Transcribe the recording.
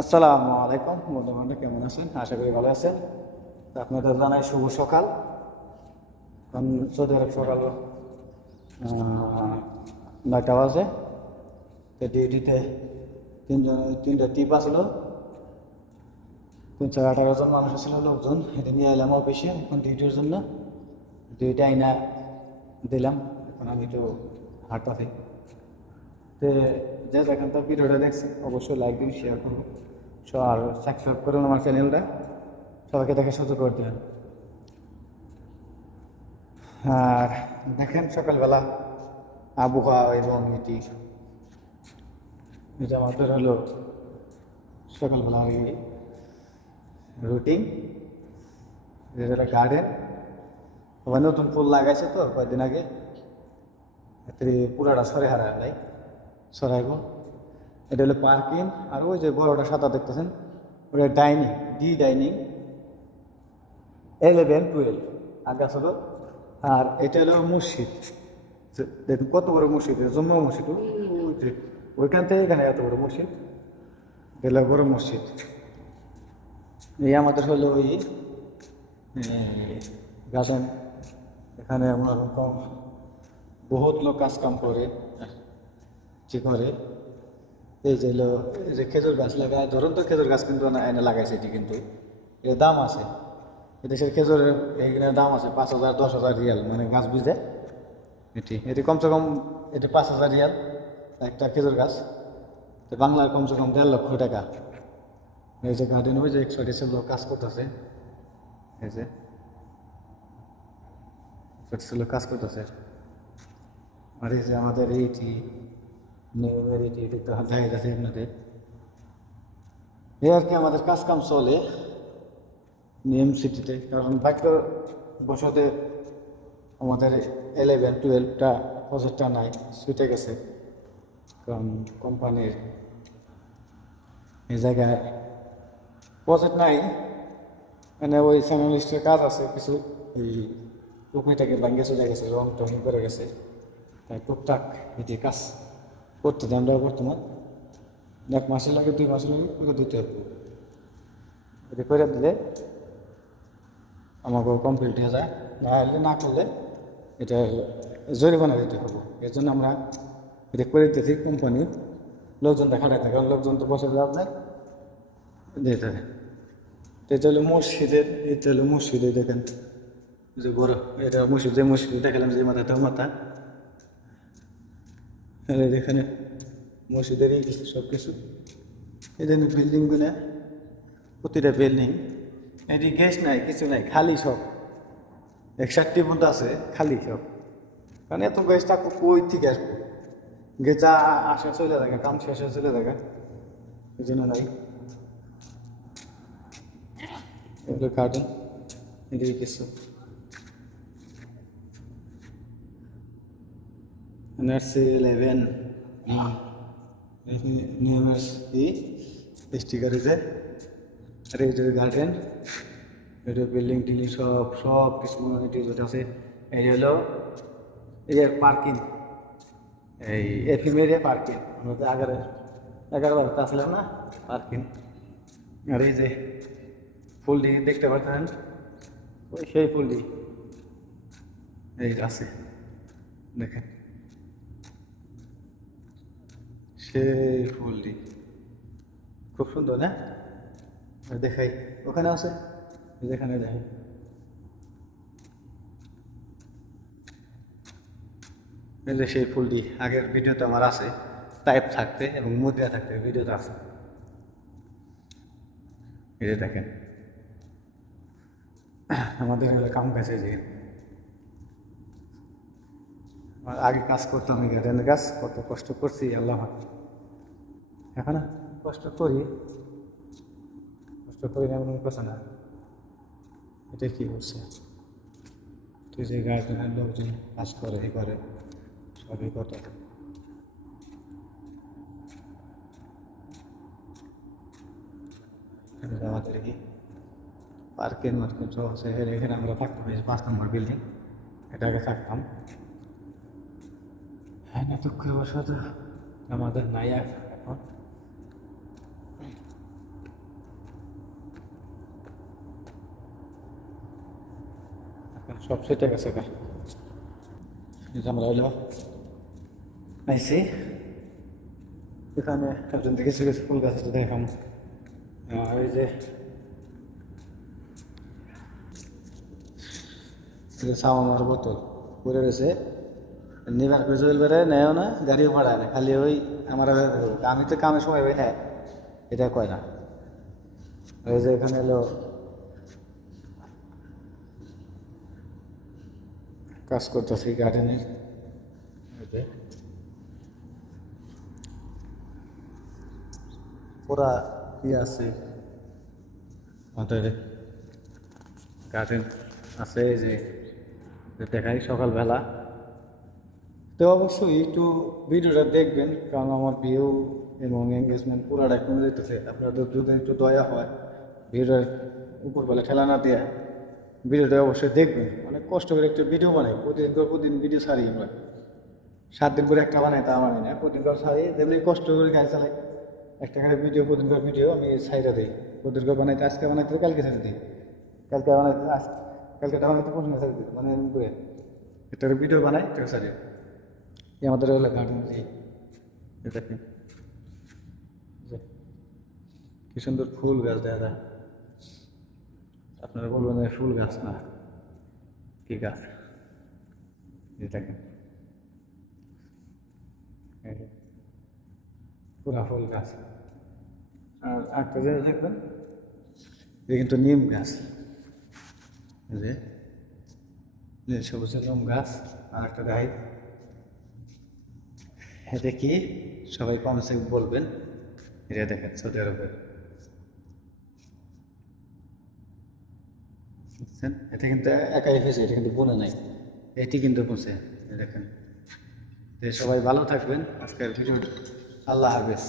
আসসালামু আলাইকুম বন্ধুবান্ধব, কেমন আছেন? আশা করি ভালো আছেন। তো আপনাদের জানাই শুভ সকাল। এখন সৌদি আরব সকাল 9টা বাজে। তো ডিউটিতে তিনটা টিপ আসলো, 318 জন মানুষ ছিল, লোকজন এটা নিয়ে এলাম অফিসে এখন ডিউটির জন্য। ডিউটি আইনা দিলাম, এখন আমি তো হাঁটাতে। তো যে যেখান থেকে ভিডিওটা দেখছি অবশ্যই লাইক দিন, শেয়ার করুন, আর সাবস্ক্রাইব করুন আমার চ্যানেলটা, সবাইকে দেখে সুযোগ করে দেবেন। আর দেখেন সকালবেলা আবহাওয়া এবং এটা আমাদের হলো সকালবেলা রুটিন। যেটা গার্ডেন, ওখানে নতুন ফুল লাগাইছে তো কয়েকদিন আগে, এতে পুরাটা সরে হারায় নাই, সরাইব। এটা হলো পার্কিং। আর ওই যে বড়টা সাদা দেখতেছেন ওটা ডাইনিং, ডাইনিং 11-12 আগে আসলো। আর এটা হলো মসজিদ, দেখুন কত বড় মসজিদ, জম্মা মসজিদ। ওইখান থেকে এখানে এত বড় মসজিদ, এটা বড় মসজিদ। এই আমাদের হলো ওই গার্ডেন। এখানে আমরা বহুত লোক কাজ কাম করে, যে করে এই যে হলো এই যে খেজুর গাছ লাগায়, ধরুন তো খেজুর গাছ কিন্তু এনে লাগাইছে এটি, কিন্তু এর দাম আছে। এদেশের খেজুরের এইখানে দাম আছে 5,000-10,000 রিয়াল, মানে গাছ বুঝে এটি কমসে কম এটি 5,000 রিয়াল একটা খেজুর গাছ। তো বাংলার কমসে কম 1.5 লক্ষ টাকা। এই যে গার্ডেন, ওই যে 100 লোক কাজ করতেছে, এই যে 100 লোক কাজ করতেছে। আর এই যে আমাদের এইটি নিয়মের এটি তো দেখা যাচ্ছে আপনাদের, এই আর কি আমাদের কাজ কাম চলে নিয়ম সিটিতে। কারণ ভাগ্য বসতে আমাদের 11-12টা প্রজেক্টটা নাই, ছুটে গেছে। কারণ কোম্পানির এই জায়গায় প্রজেক্ট নাই, মানে ওই স্যানালিস্টের কাজ আছে কিছু, ওই টুকরিটাকে ভাঙ্গে চলে গেছে, রং টং করে গেছে। তাই টুকটাক এটি কাজ করতে দেয়। আমরা বর্তমান 1 মাসে লাগে, 2 মাসে লাগে করে দিতে হবে। এটি করে দিলে আমাকে কমপ্লিট হয়ে যায়। না হলে, না করলে এটা জরিমানা দিতে হবে। এর জন্য আমরা এটা করে দিতেছি কোম্পানির লোকজন দেখাটাতে, কারণ লোকজন তো বসে লাভ নাই দিতে। এটা হলো মসজিদের, এটা হলো মসজিদে দেখেন যে বড়, এটা মসজিদ, যে মসজিদে দেখালাম যে মাথাটাও মাথা, এখানে মসজিদেরই সব কিছু। এই জন্য বিল্ডিংগুলো, প্রতিটা বিল্ডিং, এটি গ্যাস নাই, কিছু নাই, খালি সব 61টি মতো আছে, খালি সব। কারণ এত গ্যাস থাকবো কই থেকে আসবো, গেজা আসে চলে থাকে, কাম শেষে চলে থাকে, এই জন্য নাই। এগুলো কার্টুন, এদিকে কিছু নার্সারি 11 নিয়মের স্টিকার যে। আর এই যে গার্ডেন, এটা বিল্ডিং টিল্ডিং সব সব কিছু যেটা আছে। এই হলো এই যে পার্কিং, এই এফিমেরিয়া পার্কিং, আমরা তো আগে 11 বার আসলাম না পার্কিং। আর এই যে ফুলটি দেখতে পাচ্ছেন, ওই সেই ফুলটি এই আছে, দেখেন সেই ফুলটি খুব সুন্দর না? দেখাই, ওখানে আছে, যেখানে দেখাই। এই যে সেই ফুলটি, আগের ভিডিওতে আমার আছে, টাইপ থাকতে এবং মুদ্রা থাকতে ভিডিওতে আছে। এই যে দেখেন আমাদের কাম কাছে যে আগে কাজ করতাম, এই গার্ডেনের কাজ কত কষ্ট করছি আল্লাহ। এখন কষ্ট করি, কষ্ট করি না এমন কথা না। এটা কি বলছে, তুই যে গার্ডেনের লোকজন কাজ করে এই করে সবই কথা। আমাদের কি পার্কের মার্কেট সব আছে, এখানে আমরা থাকতাম, 5 নম্বর বিল্ডিং, এটা আগে থাকতাম। হ্যাঁ না, দুঃখের বশত আমাদের নাই এখন। সব সেটে গেছে গা। আমরা হলো আইসি এখানে একজন কিছু কিছু ফুল গাছ আছে দেখাম। এই যে সামার বোতল পরে রয়েছে, নিবার চল বেড়ে নেয়ও না, গাড়িও ভাড়ায় না, খালি ওই আমার আমি তো কামের সময় ওই নেয়, এটা কয় না। ওই যে এখানে এলো কাজ করতেছে গার্ডেনের, পুরা ইয়ে আছে আমাদের গার্ডেন আছে। এই যে দেখাই সকালবেলা, তো অবশ্যই একটু ভিডিওটা দেখবেন, কারণ আমার ভিউ এবং এঙ্গেজমেন্ট পুরাটা কমে যেতেছে। আপনাদের যদি একটু দয়া হয় ভিডিওর উপরবেলা ঠেলা না দেয়, ভিডিওটা অবশ্যই দেখবেন। অনেক কষ্ট করে একটা ভিডিও বানাই, প্রতিদিন ভিডিও ছাড়ি আমরা, 7 দিন করে একটা বানাই, তা বানাই না, প্রতিদিন করে ছাড়ি, তেমনি কষ্ট করে গাড়ি চালাই। একটা করে ভিডিও, প্রতিদিন করে ভিডিও আমি সাইডে দিই, প্রতিদিন করে বানাইতে আজকে বানাইতে কালকে ছেড়ে দিই, কালকে বানাইতে কালকেটা বানাইতে পরশু ছেড়ে দিই, মানে এরকম করে একটা ভিডিও বানাই, একটা ছাড়ি। এই আমাদের হলো গার্ডেন, দেখেন কি সুন্দর ফুল গাছ দেখা যায়। আপনারা বলবেন ফুল গাছ না, কি গাছ, দেখেন পুরা ফুল গাছ। আর একটা জিনিস দেখবেন, এটা কিন্তু নিম গাছ, যে সবুজ নিম গাছ। আর একটা গাছ, এটা কি সবাই কমসে বলবেন, এটা দেখেন সৌদি আরবের, বুঝছেন? এটা কিন্তু একাই হয়েছে, এটা কিন্তু বোনা নাই, এটি কিন্তু বসে দেখেন। সবাই ভালো থাকবেন, আজকের ভিডিও, আল্লাহ হাফেজ।